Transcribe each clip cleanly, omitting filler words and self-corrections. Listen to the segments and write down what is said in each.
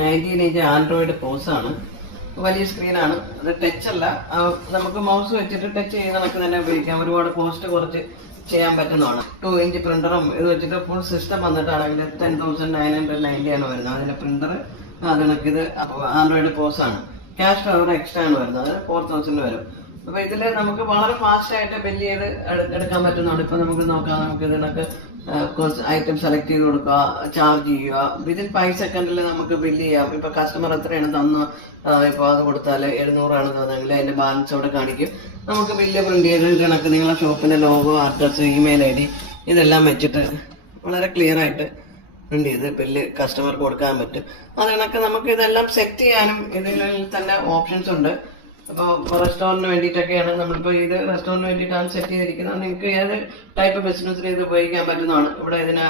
19 inch Android pose ആണ്. വലിയ സ്ക്രീനാണ്. അത് ടച്ച് അല്ല, നമുക്ക് മൗസ് വെച്ചിട്ട് ടച്ച് ചെയ്ത് നമുക്ക് തന്നെ ഉപയോഗിക്കാം. ഒരുപാട് കോസ്റ്റ് കുറച്ച് ചെയ്യാൻ പറ്റുന്നതാണ്. 2 ഇഞ്ച് പ്രിന്ററും ഇത് വെച്ചിട്ട് ഫുൾ സിസ്റ്റം വന്നിട്ടാണെങ്കിൽ 10,990 ആണ് വരുന്നത്. അതിന്റെ പ്രിന്റർ അത് കണക്കിത് ആൻഡ്രോയിഡ് പോസ് ആണ്. ക്യാഷ് പവർ എക്സ്ട്രാ ആണ് വരുന്നത്. 4,000 വരും. അപ്പൊ ഇതില് നമുക്ക് വളരെ ഫാസ്റ്റ് ആയിട്ട് ബില്ല് ചെയ്ത് എടുക്കാൻ പറ്റുന്നതാണ്. ഇപ്പൊ നമുക്ക് നോക്കാം, നമുക്ക് ഇതിനൊക്കെ ഐറ്റം സെലക്ട് ചെയ്ത് കൊടുക്കുക, ചാർജ് ചെയ്യുക. വിതിൻ 5 സെക്കൻഡിൽ നമുക്ക് ബില്ല് ചെയ്യാം. ഇപ്പൊ കസ്റ്റമർ എത്രയാണ് തന്നു, ഇപ്പൊ അത് കൊടുത്താൽ 700 ആണ് തന്നെങ്കിൽ അതിന്റെ ബാലൻസ് അവിടെ കാണിക്കും. നമുക്ക് ബില്ല് പ്രിന്റ് ചെയ്ത് കണക്ക് നിങ്ങളെ ഷോപ്പിന്റെ ലോഗോ, അഡ്രസ്, ഇമെയിൽ ID ഇതെല്ലാം വെച്ചിട്ട് വളരെ ക്ലിയർ ആയിട്ട് പ്രിന്റ് ചെയ്ത് ബില്ല് കസ്റ്റമർക്ക് കൊടുക്കാൻ പറ്റും. അത് കണക്ക് നമുക്ക് ഇതെല്ലാം സെറ്റ് ചെയ്യാനും ഇതിൽ തന്നെ ഓപ്ഷൻസ് ഉണ്ട്. അപ്പോൾ റെസ്റ്റോറന്റിന് വേണ്ടിയിട്ടൊക്കെയാണ് നമ്മളിപ്പോൾ ഇത് റെസ്റ്റോറന്റിന് വേണ്ടിയിട്ടാണ് സെറ്റ് ചെയ്തിരിക്കുന്നത്. നിങ്ങൾക്ക് ഏത് ടൈപ്പ് ബിസിനസ്സിന് ഇത് ഉപയോഗിക്കാൻ പറ്റുന്നതാണ്. ഇവിടെ ഇതിന്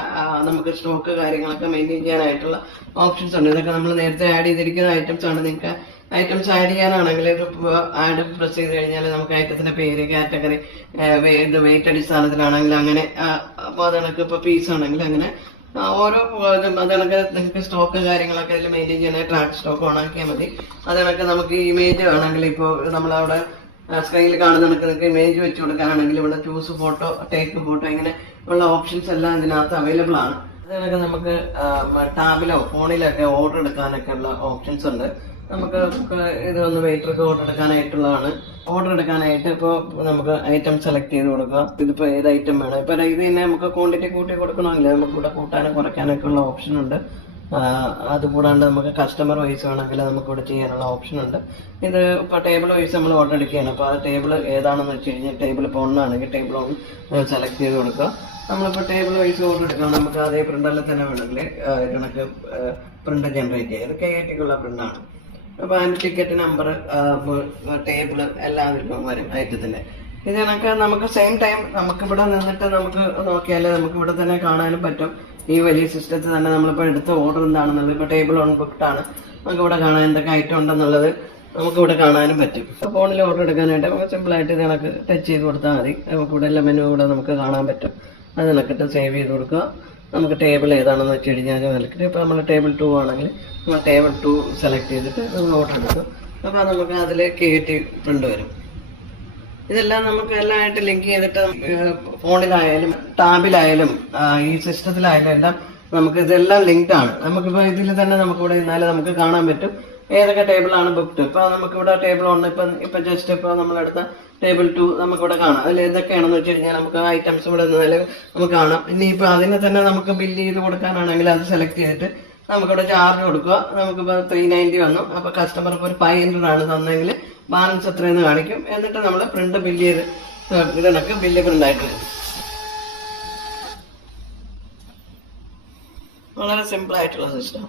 നമുക്ക് സ്റ്റോക്ക് കാര്യങ്ങളൊക്കെ മെയിൻറ്റെയിൻ ചെയ്യാനായിട്ടുള്ള ഓപ്ഷൻസ് ഉണ്ട്. ഇതൊക്കെ നമ്മൾ നേരത്തെ ആഡ് ചെയ്തിരിക്കുന്ന ഐറ്റംസ് ആണ്. നിങ്ങൾക്ക് ഐറ്റംസ് ആഡ് ചെയ്യാനാണെങ്കിൽ ഇത് ആഡ് പ്രസ് ചെയ്ത് കഴിഞ്ഞാൽ നമുക്ക് ഐറ്റത്തിന്റെ പേര്, കാറ്റഗറി, ഇത് വെയിറ്റ് അടിസ്ഥാനത്തിലാണെങ്കിൽ അങ്ങനെ, അപ്പോൾ അത് കണക്ക് ഇപ്പോൾ പീസ് ആണെങ്കിൽ അങ്ങനെ ഓരോ ഇതും അത് കണക്ക് നിങ്ങൾക്ക് സ്റ്റോക്ക് കാര്യങ്ങളൊക്കെ അതിൽ മെയിൻറ്റെയിൻ ചെയ്യാനായി ട്രാക്ക് സ്റ്റോക്ക് ഓൺ ആക്കിയാൽ മതി. അത് കണക്ക് നമുക്ക് ഇമേജ് ആണെങ്കിൽ ഇപ്പോൾ നമ്മളവിടെ സ്ക്രീനിൽ കാണുന്ന കണക്ക് നിങ്ങൾക്ക് ഇമേജ് വെച്ച് കൊടുക്കാനാണെങ്കിൽ ഇവിടെ ചൂസ് ഫോട്ടോ, ടേക്ക് ഫോട്ടോ, ഇങ്ങനെ ഉള്ള ഓപ്ഷൻസ് എല്ലാം ഇതിനകത്ത് അവൈലബിൾ ആണ്. അത് കണക്ക് നമുക്ക് ടാബിലോ ഫോണിലൊക്കെ ഓർഡർ എടുക്കാനൊക്കെ ഉള്ള ഓപ്ഷൻസ് ഉണ്ട്. നമുക്ക് ഇതൊന്ന് വെയിറ്റർക്ക് ഓർഡർ എടുക്കാനായിട്ടുള്ളതാണ്. ഓർഡർ എടുക്കാനായിട്ട് ഇപ്പോൾ നമുക്ക് ഐറ്റം സെലക്ട് ചെയ്ത് കൊടുക്കുക. ഇതിപ്പോൾ ഏത് ഐറ്റം വേണം. ഇപ്പം ഇത് തന്നെ നമുക്ക് ക്വാണ്ടിറ്റി കൂട്ടി കൊടുക്കണമെങ്കിൽ നമുക്ക് ഇവിടെ കൂട്ടാനും കുറയ്ക്കാനൊക്കെ ഉള്ള ഓപ്ഷൻ ഉണ്ട്. അതുകൂടാണ്ട് നമുക്ക് കസ്റ്റമർ വൈസ് വേണമെങ്കിൽ നമുക്ക് ഇവിടെ ചെയ്യാനുള്ള ഓപ്ഷൻ ഉണ്ട്. ഇത് ഇപ്പോൾ ടേബിൾ വൈസ് നമ്മൾ ഓർഡർ എടുക്കുകയാണ്. അപ്പോൾ ആ ടേബിൾ ഏതാണെന്ന് വെച്ച് കഴിഞ്ഞാൽ ടേബിൾ ഇപ്പോൾ ഒന്നാണെങ്കിൽ ടേബിൾ ഒന്ന് സെലക്ട് ചെയ്ത് കൊടുക്കുക. നമ്മളിപ്പോൾ ടേബിൾ വൈസ് ഓർഡർ എടുക്കണം. നമുക്ക് അതേ പ്രിന്ററിൽ തന്നെ വേണമെങ്കിൽ കണക്ക് പ്രിന്റ് ജനറേറ്റ് ചെയ്യുക. ഇത് KITക്കുള്ള പ്രിന്റാണ്. അപ്പോൾ അതിൻ്റെ ടിക്കറ്റ് നമ്പർ, ടേബിള് എല്ലാം അതിലും വരും ഐറ്റത്തിൻ്റെ. ഇത് കണക്ക് നമുക്ക് സെയിം ടൈം നമുക്കിവിടെ നിന്നിട്ട് നമുക്ക് നോക്കിയാൽ നമുക്ക് ഇവിടെ തന്നെ കാണാനും പറ്റും. ഈ വലിയ സിസ്റ്റത്തിൽ തന്നെ നമ്മളിപ്പോൾ എടുത്ത ഓർഡർ എന്താണെന്നുള്ളത്, ഇപ്പോൾ ടേബിൾ ഓൺ ബുക്ക്ഡ് ആണ്, നമുക്കിവിടെ കാണാൻ എന്തൊക്കെ ഐറ്റം ഉണ്ടെന്നുള്ളത് നമുക്കിവിടെ കാണാനും പറ്റും. ഫോണിൽ ഓർഡർ എടുക്കാനായിട്ട് നമുക്ക് സിമ്പിളായിട്ട് ഇത് കണക്ക് ടച്ച് ചെയ്ത് കൊടുത്താൽ മതി. നമുക്കിവിടെ എല്ലാ മെനു കൂടെ നമുക്ക് കാണാൻ പറ്റും. അത് കണക്കിട്ട് സേവ് ചെയ്ത് കൊടുക്കുക. നമുക്ക് ടേബിൾ ഏതാണെന്ന് വെച്ച് കഴിഞ്ഞാൽ സെലക്ട്. ഇപ്പോൾ നമ്മൾ ടേബിൾ 2 ആണെങ്കിൽ നമ്മൾ ടേബിൾ 2 സെലക്ട് ചെയ്തിട്ട് നമ്മൾ ഓർഡർ എടുക്കും. അപ്പോൾ നമുക്ക് അതിൽ KIT പ്രിന്റ് വരും. ഇതെല്ലാം നമുക്ക് എല്ലാമായിട്ട് ലിങ്ക് ചെയ്തിട്ട് ഫോണിലായാലും ടാബിലായാലും ഈ സിസ്റ്റത്തിലായാലും എല്ലാം നമുക്ക് ഇതെല്ലാം ലിങ്ക്ഡ് ആണ്. നമുക്കിപ്പോൾ ഇതിൽ തന്നെ നമുക്കിവിടെ ഇന്നാലും നമുക്ക് കാണാൻ പറ്റും ഏതൊക്കെ ടേബിളാണ് ബുക്ക്ഡ്. ഇപ്പോൾ നമുക്കിവിടെ ടേബിൾ 1 ഇപ്പം ജസ്റ്റ് ഇപ്പോൾ നമ്മളെടുത്ത ടേബിൾ 2 നമുക്കിവിടെ കാണാം. അതിൽ ഏതൊക്കെയാണെന്ന് വെച്ച് കഴിഞ്ഞാൽ നമുക്ക് ഐറ്റംസ് ഇവിടെ നിന്നാലും നമുക്ക് കാണാം. ഇനിയിപ്പോൾ അതിനെ തന്നെ നമുക്ക് ബില്ല് ചെയ്ത് കൊടുക്കാനാണെങ്കിൽ അത് സെലക്ട് ചെയ്തിട്ട് നമുക്കിവിടെ ചാർജ് കൊടുക്കുക. നമുക്കിപ്പോൾ 390 വന്നു. അപ്പോൾ കസ്റ്റമർ ഇപ്പോൾ ഒരു 500 ആണ് തന്നെങ്കിൽ ബാലൻസ് എത്രയെന്ന് കാണിക്കും. എന്നിട്ട് നമ്മൾ പ്രിന്റ് ബില്ല് ചെയ്ത് ഇതിനൊക്കെ ബില്ല് പ്രിന്റ് ആയിട്ട് വരും. വളരെ സിമ്പിൾ ആയിട്ടുള്ള സിസ്റ്റം.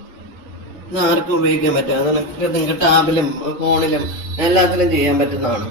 ഇത് ആർക്കും ഉപയോഗിക്കാൻ പറ്റും. അത് നിങ്ങൾക്ക് ടാബിലും ഫോണിലും എല്ലാത്തിലും ചെയ്യാൻ പറ്റുന്നതാണ്.